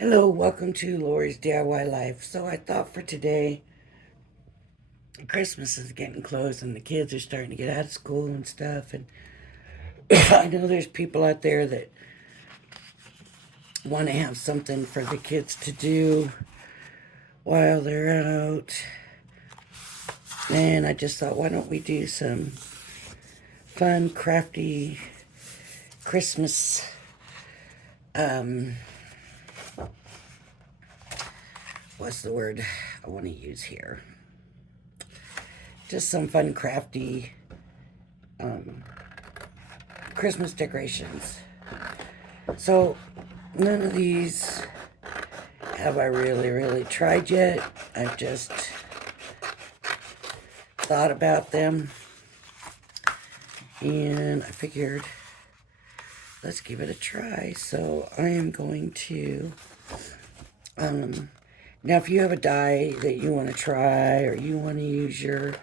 Hello, welcome to Lori's DIY Life. So I thought for today, Christmas is getting close and the kids are starting to get out of school and stuff. And I know there's people out there that want to have something for the kids to do while they're out. And I just thought, why don't we do some fun, crafty Christmas what's the word I want to use here? Just some fun, crafty Christmas decorations. So, none of these have I really tried yet. I've just thought about them and I figured let's give it a try. So, I am going to now if you have a die that you want to try or you want to use your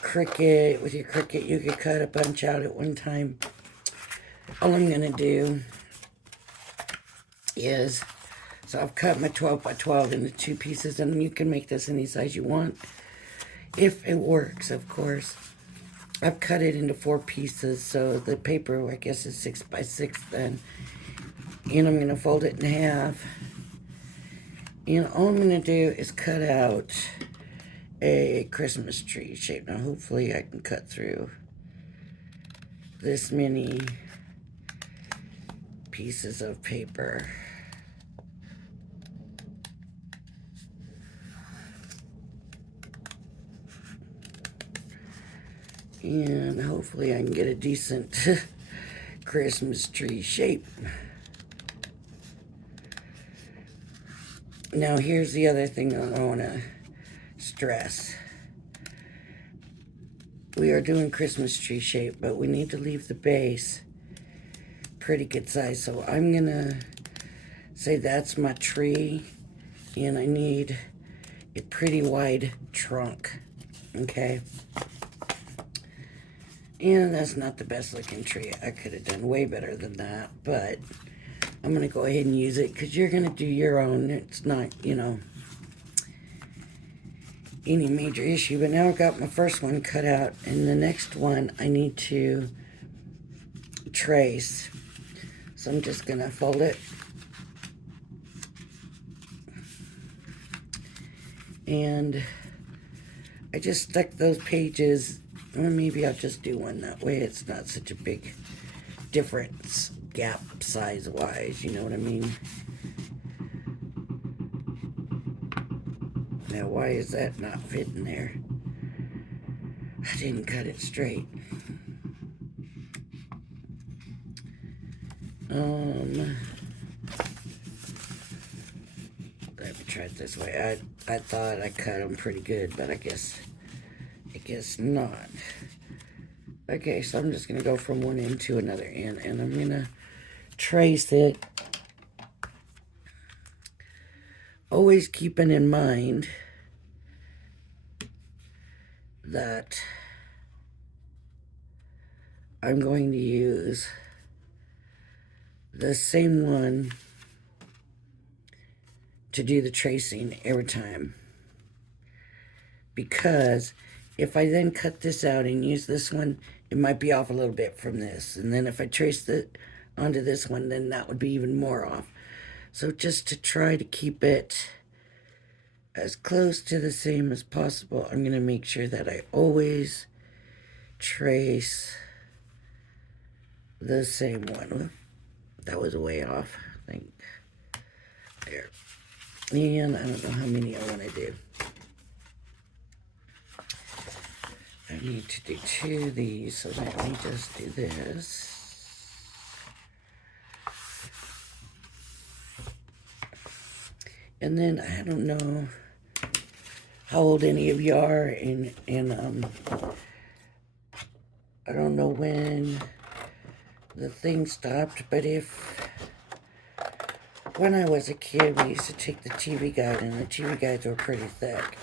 Cricut, with your Cricut you could cut a bunch out at one time. All I'm going to do is, so I've cut my 12 by 12 into two pieces, and you can make this any size you want. If it works, of course. I've cut it into 4 pieces, so the paper, I guess, is 6 by 6 then. And I'm going to fold it in half. And all I'm going to do is cut out a Christmas tree shape. Now, hopefully I can cut through this many pieces of paper. And hopefully I can get a decent Christmas tree shape. Now here's the other thing I want to stress. We are doing Christmas tree shape, but we need to leave the base pretty good size. So I'm going to say that's my tree, and I need a pretty wide trunk, okay? And that's not the best looking tree. I could have done way better than that, but I'm going to go ahead and use it because you're going to do your own. It's not, any major issue. But now I've got my first one cut out, and the next one I need to trace. So I'm just going to fold it. And I just stuck those pages, or maybe I'll just do one that way. It's not such a big difference, gap size wise, you know what I mean? Now, why is that not fitting there? I didn't cut it straight. Let me try it this way. I thought I cut them pretty good, but I guess not. Okay, so I'm just gonna go from one end to another end, and I'm gonna trace it. Always keeping in mind that I'm going to use the same one to do the tracing every time. Because if I then cut this out and use this one, it might be off a little bit from this. And then if I trace it onto this one, then that would be even more off. So just to try to keep it as close to the same as possible, I'm going to make sure that I always trace the same one. That was way off, I think. There. And I don't know how many I want to do. I need to do 2 of these, so let me just do this. And then I don't know how old any of you are, and I don't know when the thing stopped, but when I was a kid, we used to take the TV guide, and the TV guides were pretty thick.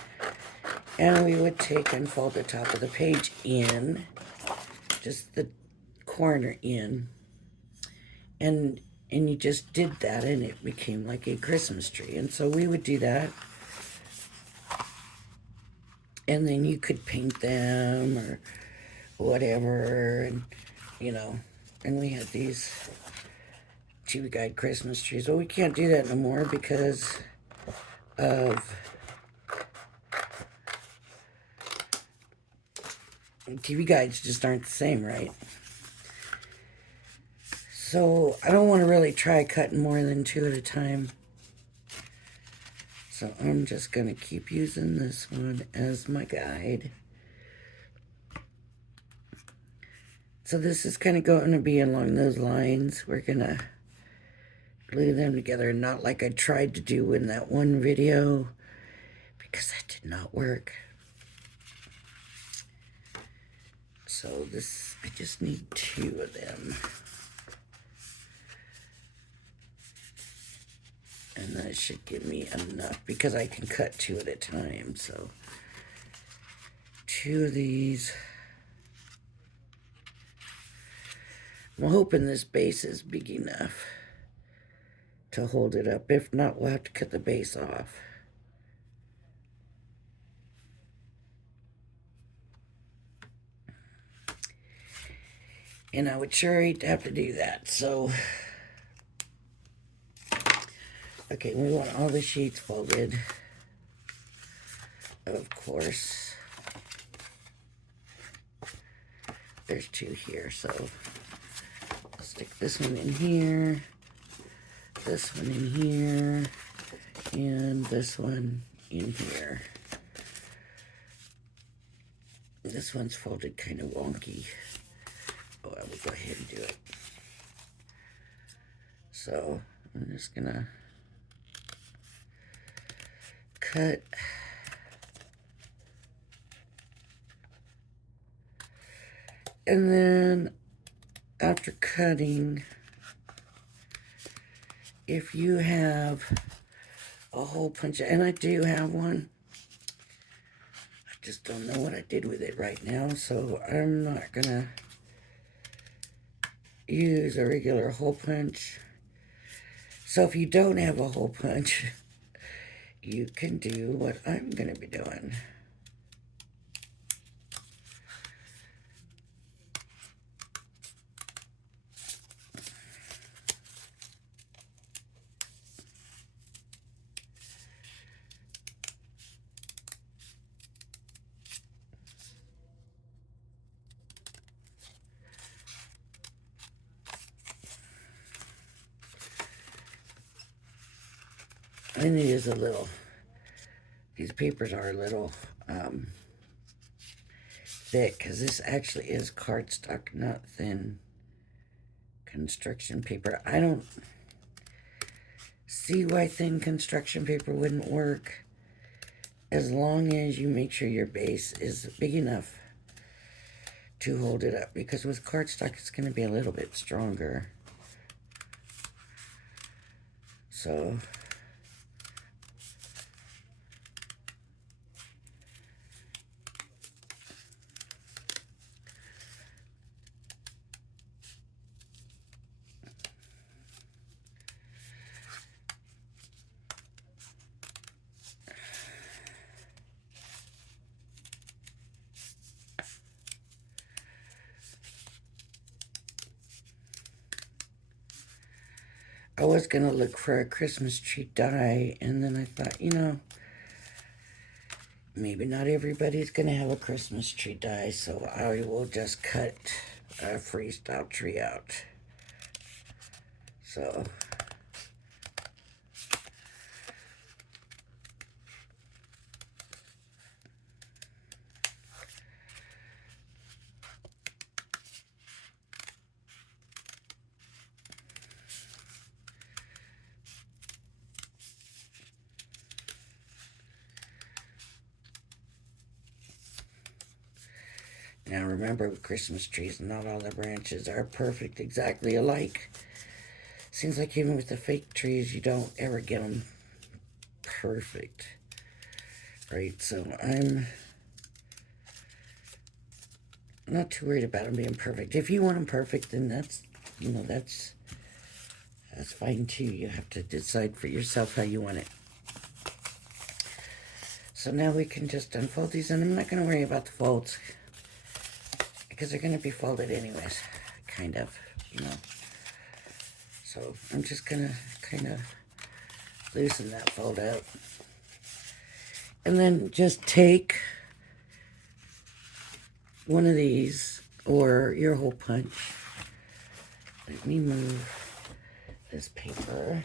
And we would take and fold the top of the page in, just the corner in. And And you just did that and it became like a Christmas tree. And so we would do that. And then you could paint them or whatever. And, you know, and we had these TV Guide Christmas trees. Well, we can't do that no more because of TV guides just aren't the same, right? So I don't want to really try cutting more than 2 at a time. So I'm just going to keep using this one as my guide. So this is kind of going to be along those lines. We're going to glue them together, not like I tried to do in that one video, because that did not work. So this, I just need 2 of them. And that should give me enough, because I can cut 2 at a time. So 2 of these. I'm hoping this base is big enough to hold it up. If not, we'll have to cut the base off. And I would sure hate to have to do that. So, okay, we want all the sheets folded, of course. There's 2 here, so I'll stick this one in here, this one in here, and this one in here. This one's folded kind of wonky. Oh, I will go ahead and do it. So I'm just gonna cut. And then after cutting, if you have a hole punch, and I do have one, I just don't know what I did with it right now, so I'm not gonna use a regular hole punch. So if you don't have a hole punch, you can do what I'm gonna be doing. And it is a little, these papers are a little thick, because this actually is cardstock, not thin construction paper. I don't see why thin construction paper wouldn't work, as long as you make sure your base is big enough to hold it up, because with cardstock it's going to be a little bit stronger. So I was going to look for a Christmas tree die, and then I thought, you know, maybe not everybody's going to have a Christmas tree die, so I will just cut a freestyle tree out. So now remember, with Christmas trees, not all the branches are perfect, exactly alike. Seems like even with the fake trees, you don't ever get them perfect, right? So I'm not too worried about them being perfect. If you want them perfect, then that's, you know, that's That's fine too. You have to decide for yourself how you want it. So now we can just unfold these, and I'm not going to worry about the folds because they're going to be folded anyways, kind of, you know. So I'm just going to kind of loosen that fold out. And then just take one of these or your hole punch. Let me move this paper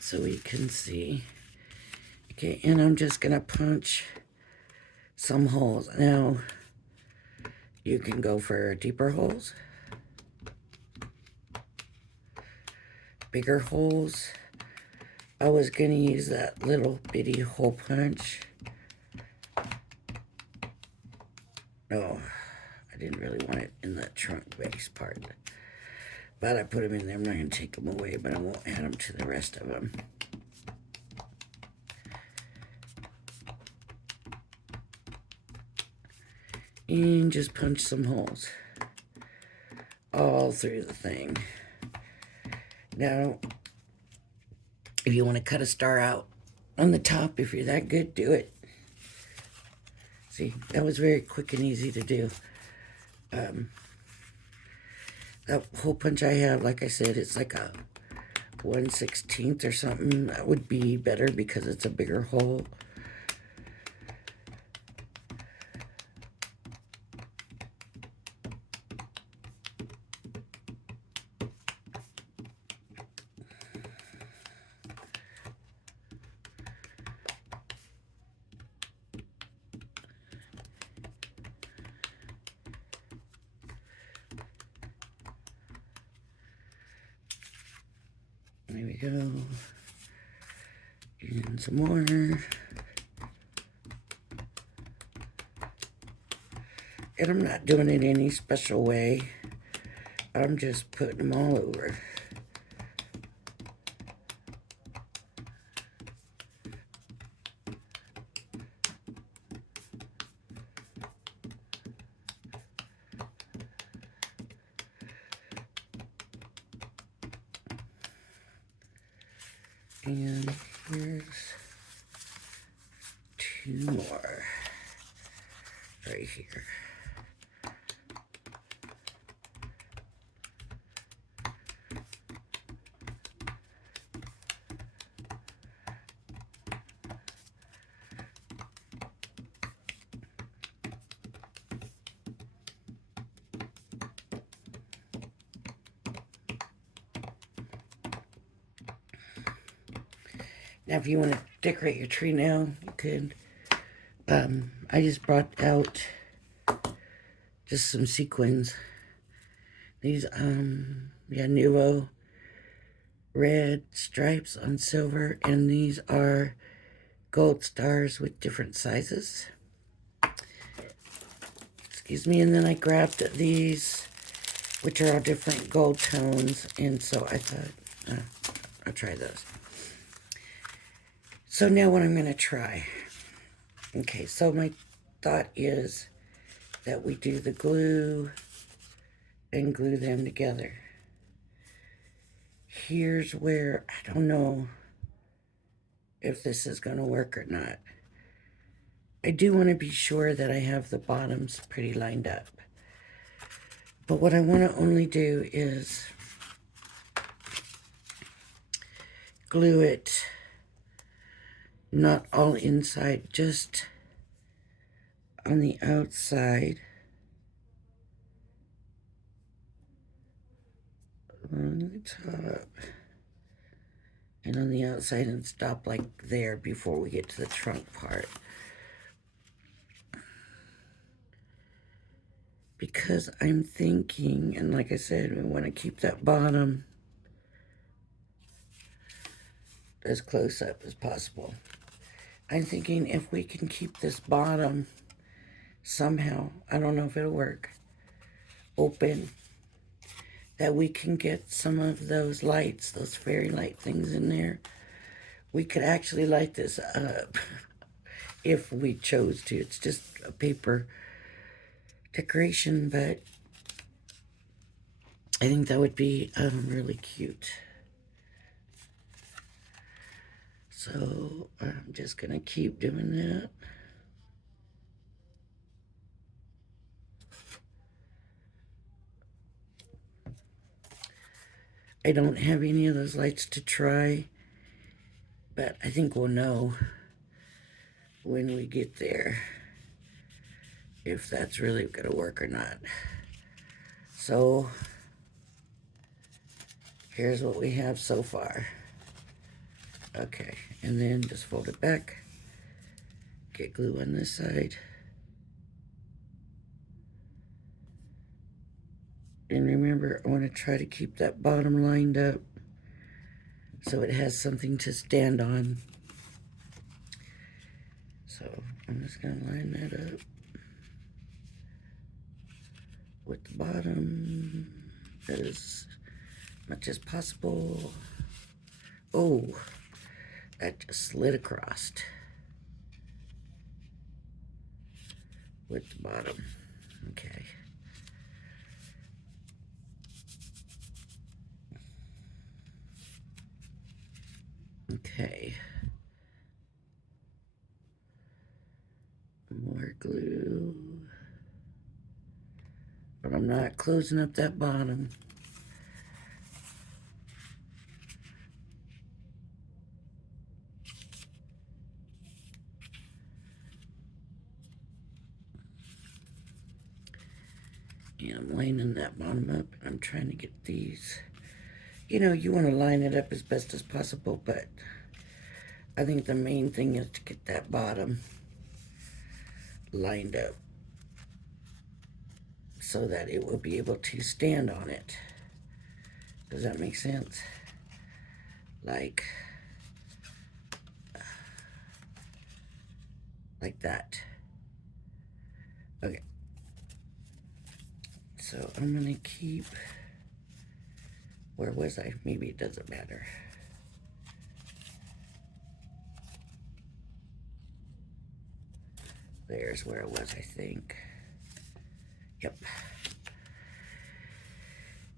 so we can see. Okay, and I'm just gonna punch some holes. Now, you can go for deeper holes, bigger holes. I was gonna use that little bitty hole punch. No, I didn't really want it in the trunk base part. But I put them in there. I'm not gonna take them away, but I won't add them to the rest of them. And just punch some holes all through the thing. Now, if you want to cut a star out on the top, if you're that good, do it. See, that was very quick and easy to do. That hole punch I have, like I said, it's like a 1/16 or something. That would be better because it's a bigger hole. There we go. And some more. And I'm not doing it any special way. I'm just putting them all over. And here's two more right here. Now, if you want to decorate your tree now, you could. I just brought out just some sequins. These, Nuvo red stripes on silver, and these are gold stars with different sizes. Excuse me, and then I grabbed these, which are all different gold tones, and so I thought, I'll try those. So now what I'm going to try. Okay, so my thought is that we do the glue and glue them together. Here's where I don't know if this is going to work or not. I do want to be sure that I have the bottoms pretty lined up. But what I want to only do is glue it not all inside, just on the outside. On the top. And on the outside, and stop like there before we get to the trunk part. Because I'm thinking, and like I said, we want to keep that bottom as close up as possible. I'm thinking if we can keep this bottom somehow, I don't know if it'll work, open, that we can get some of those lights, those fairy light things in there. We could actually light this up if we chose to. It's just a paper decoration, but I think that would be really cute. So I'm just gonna keep doing that. I don't have any of those lights to try, but I think we'll know when we get there if that's really gonna work or not. So here's what we have so far. Okay, and then just fold it back, get glue on this side. And remember, I want to try to keep that bottom lined up so it has something to stand on. So I'm just going to line that up with the bottom as much as possible. Oh, that just slid across with the bottom. Okay. Okay. More glue. But I'm not closing up that bottom. And I'm lining that bottom up. I'm trying to get these. You know, you want to line it up as best as possible, but I think the main thing is to get that bottom lined up so that it will be able to stand on it. Does that make sense? Like that. Okay. So I'm gonna keep, where was I? Maybe it doesn't matter. There's where it was, I think. Yep.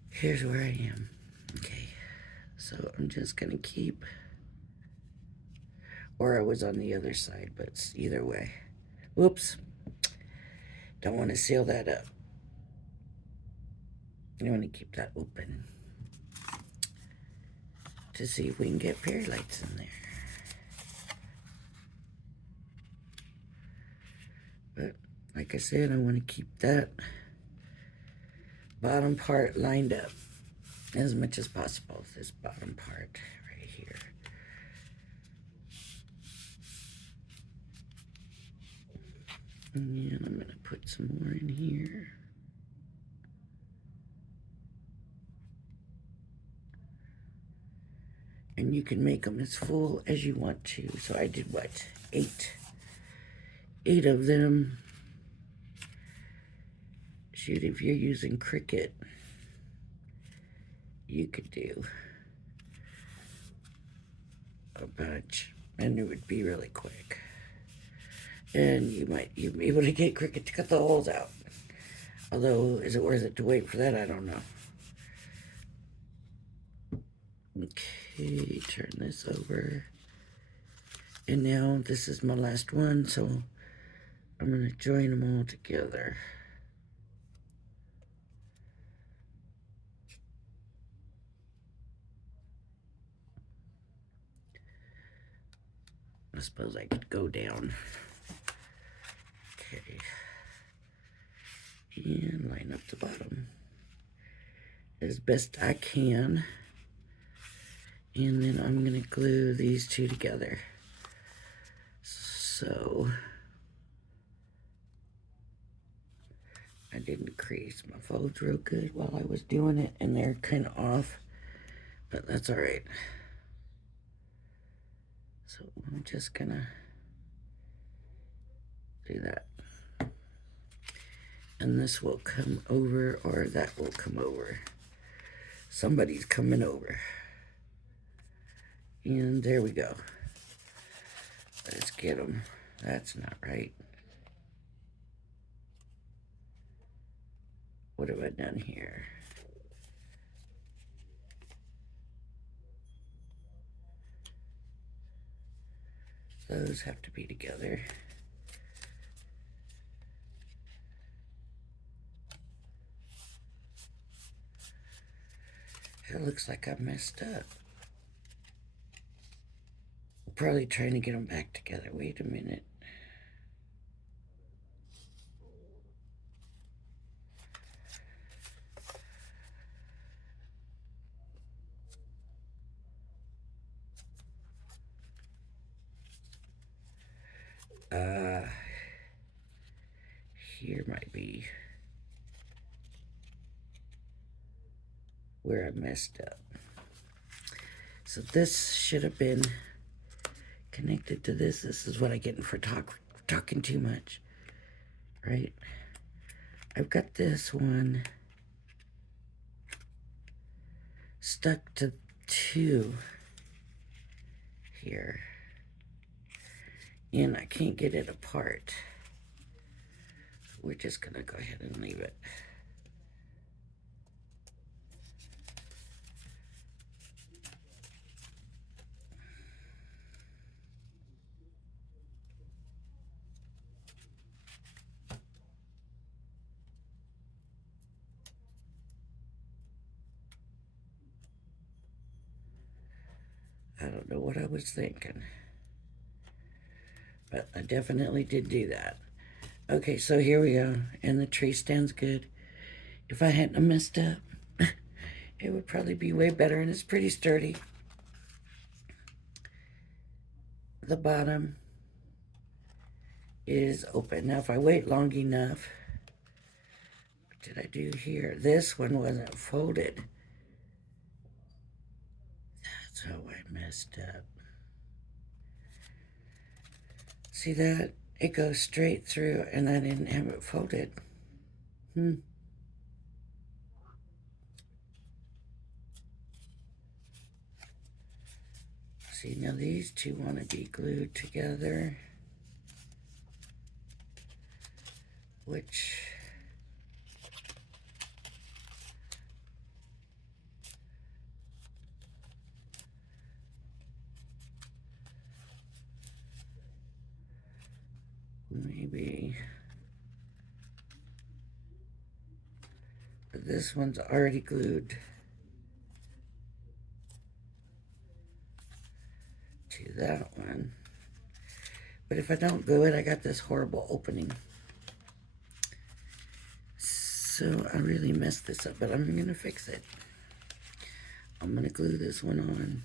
Here's where I am. Okay. So I'm just gonna keep, or I was on the other side, but it's either way. Whoops. Don't want to seal that up. You want to keep that open to see if we can get fairy lights in there. But like I said, I want to keep that bottom part lined up as much as possible. This bottom part right here. And I'm going to put some more in here. And you can make them as full as you want to. So I did what? 8 of them. Shoot, if you're using Cricut, you could do a bunch and it would be really quick. And you'd be able to get Cricut to cut the holes out. Although, is it worth it to wait for that? I don't know. Okay, turn this over. And now this is my last one, so I'm going to join them all together. I suppose I could go down. Okay. And line up the bottom as best I can. And then I'm going to glue these two together. So I didn't crease my folds real good while I was doing it, and they're kind of off, but that's all right. So I'm just gonna do that. And this will come over, or that will come over. Somebody's coming over. And there we go. Let's get them. That's not right. What have I done here? Those have to be together. It looks like I messed up. Probably trying to get them back together. Wait a minute. Here might be where I messed up. So this should have been connected to this. This is what I get for talking too much, right? I've got this one stuck to 2 here, and I can't get it apart. We're just gonna go ahead and leave it. I don't know what I was thinking, but I definitely did do that. Okay, so here we go, and the tree stands good. If I hadn't messed up, it would probably be way better, and it's pretty sturdy. The bottom is open. Now, if I wait long enough, what did I do here? This one wasn't folded. That's how I messed up. See that? It goes straight through, and I didn't have it folded. See, now these two want to be glued together, which maybe, but this one's already glued to that one. But if I don't glue it, I got this horrible opening. So I really messed this up, but I'm gonna fix it. I'm gonna glue this one on.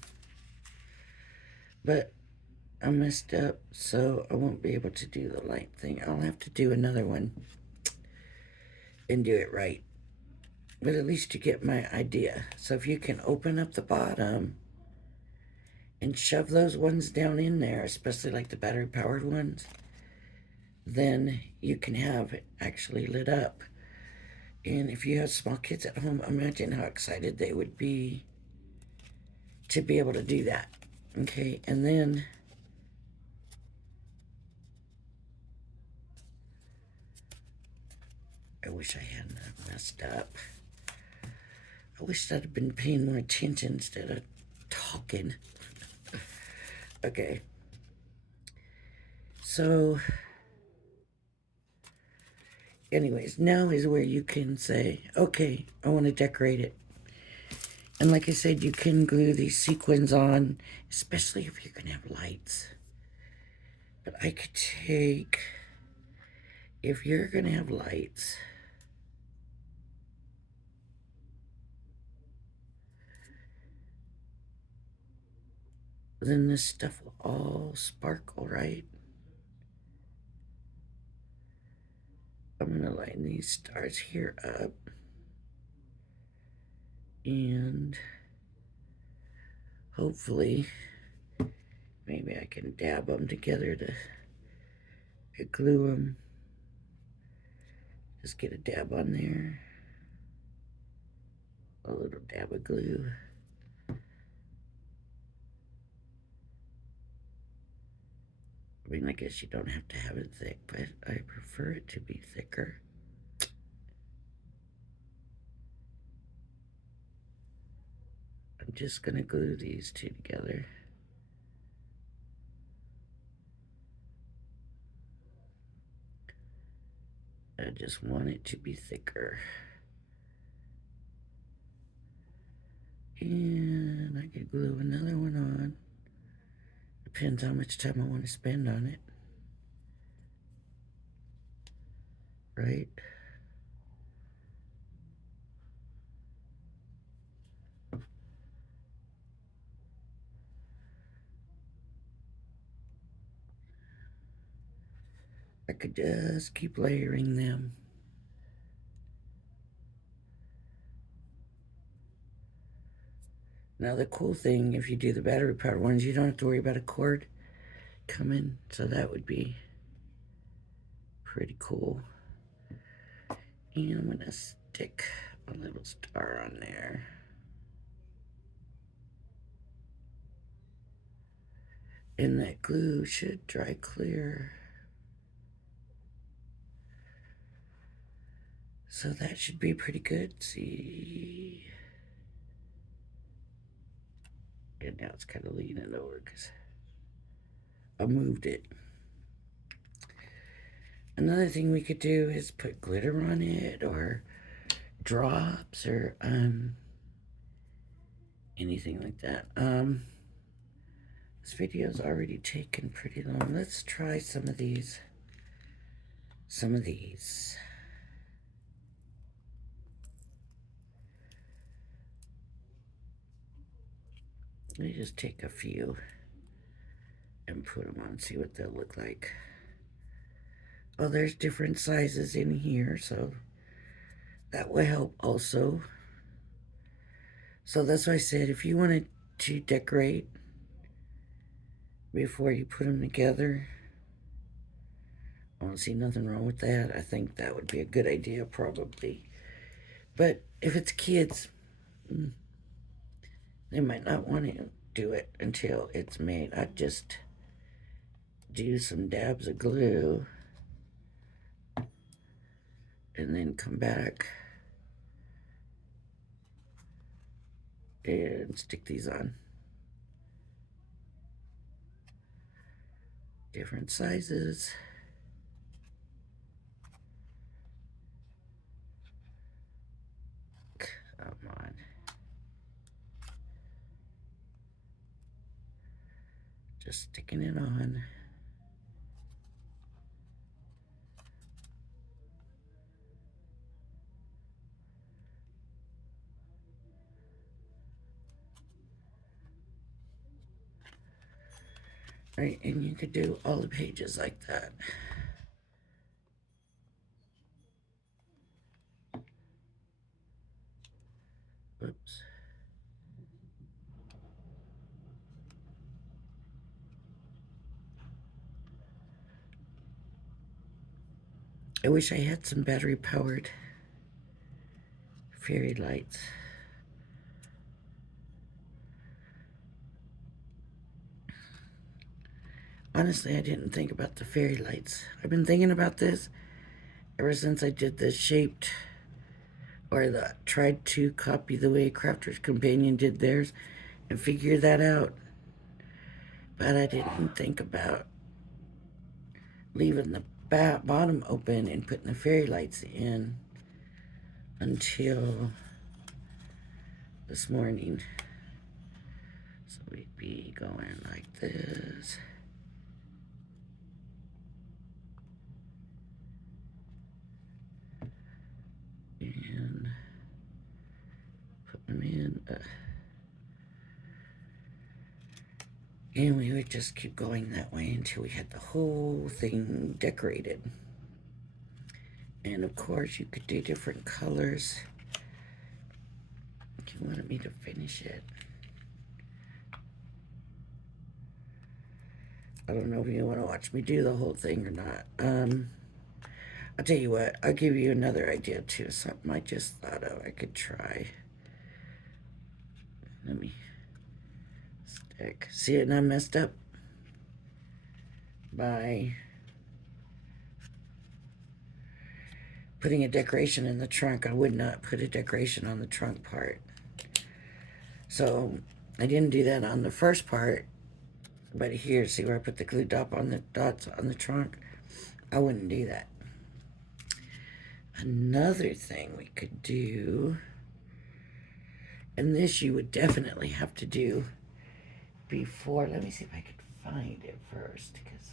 But I messed up, so I won't be able to do the light thing. I'll have to do another one and do it right. But at least you get my idea. So if you can open up the bottom and shove those ones down in there, especially like the battery powered ones, then you can have it actually lit up. And if you have small kids at home, imagine how excited they would be to be able to do that. Okay, and then I wish I hadn't messed up. I wish I'd have been paying more attention instead of talking. Okay. So, anyways, now is where you can say, okay, I want to decorate it. And like I said, you can glue these sequins on, especially if you're going to have lights. But I could take, if you're going to have lights, then this stuff will all sparkle, right? I'm going to line these stars here up. And hopefully, maybe I can dab them together to glue them. Just get a dab on there. A little dab of glue. I mean, I guess you don't have to have it thick, but I prefer it to be thicker. I'm just going to glue these two together. I just want it to be thicker. And I could glue another one on. Depends how much time I want to spend on it. Right? I could just keep layering them. Now the cool thing, if you do the battery powered ones, you don't have to worry about a cord coming, so that would be pretty cool. And I'm gonna stick a little star on there. And that glue should dry clear. So that should be pretty good. See? And now it's kind of leaning over because I moved it. Another thing we could do is put glitter on it or drops or anything like that. This video's already taken pretty long. Let's try some of these. Let me just take a few and put them on, see what they'll look like. Oh, there's different sizes in here, so that will help also. So that's why I said if you wanted to decorate before you put them together, I don't see nothing wrong with that. I think that would be a good idea, probably. But if it's kids, they might not want to do it until it's made. I'd just do some dabs of glue and then come back and stick these on. Different sizes. Come on. Just sticking it on. Right, and you could do all the pages like that. Whoops. I wish I had some battery powered fairy lights. Honestly, I didn't think about the fairy lights. I've been thinking about this ever since I did the shaped, or the tried to copy the way Crafter's Companion did theirs and figure that out. But I didn't think about leaving the bottom open and putting the fairy lights in until this morning. So we'd be going like this. And put them in. And we would just keep going that way until we had the whole thing decorated. And of course, you could do different colors if you wanted me to finish it. I don't know if you want to watch me do the whole thing or not. I'll tell you what, I'll give you another idea too. Something I just thought of I could try. Let me stick. See it, and I messed up by putting a decoration in the trunk. I would not put a decoration on the trunk part. So I didn't do that on the first part. But here, see where I put the glue dot on the dots on the trunk? I wouldn't do that. Another thing we could do, and this you would definitely have to do before. Let me see if I can find it first, because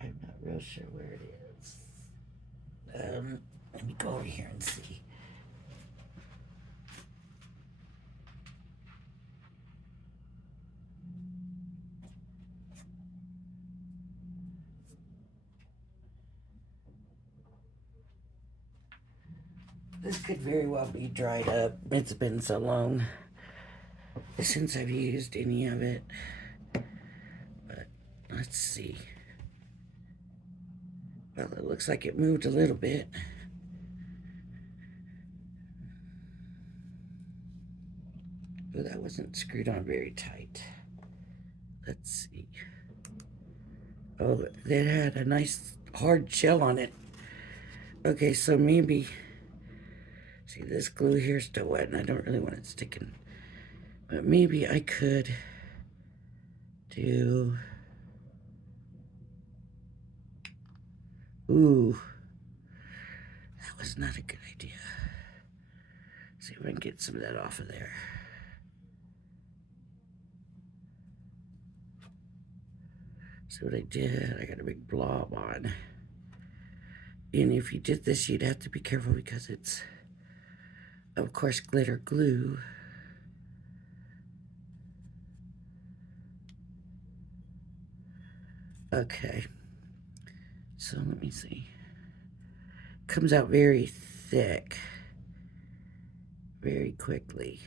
I'm not real sure where it is. Let me go over here and see. This could very well be dried up. It's been so long since I've used any of it. But let's see. Well, it looks like it moved a little bit. But that wasn't screwed on very tight. Let's see. Oh, it had a nice hard shell on it. Okay, so maybe, see, this glue here is still wet and I don't really want it sticking. But maybe I could do, ooh, that was not a good idea. See if I can get some of that off of there. See what I did? I got a big blob on. And if you did this, you'd have to be careful because it's, of course, glitter glue. Okay. So let me see. Comes out very thick very quickly.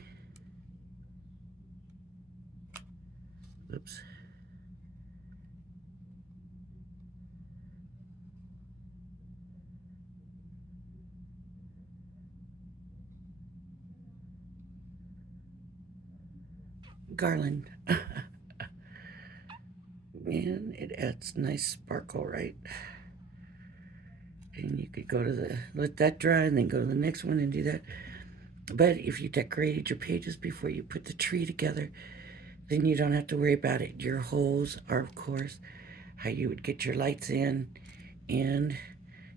Oops. Garland. And it adds nice sparkle, right? And you could go to the, let that dry and then go to the next one and do that. But if you decorated your pages before you put the tree together, then you don't have to worry about it. Your holes are, of course, how you would get your lights in, and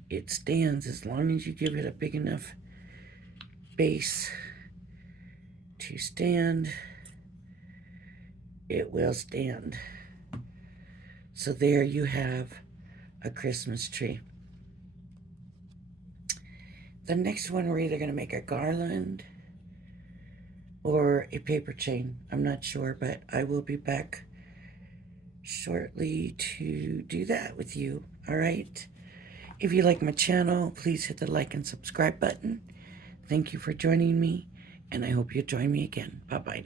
it stands as long as you give it a big enough base to stand. It will stand. So there you have a Christmas tree. The next one, we're either going to make a garland or a paper chain. I'm not sure, but I will be back shortly to do that with you. All right? If you like my channel, please hit the like and subscribe button. Thank you for joining me, and I hope you join me again. Bye-bye.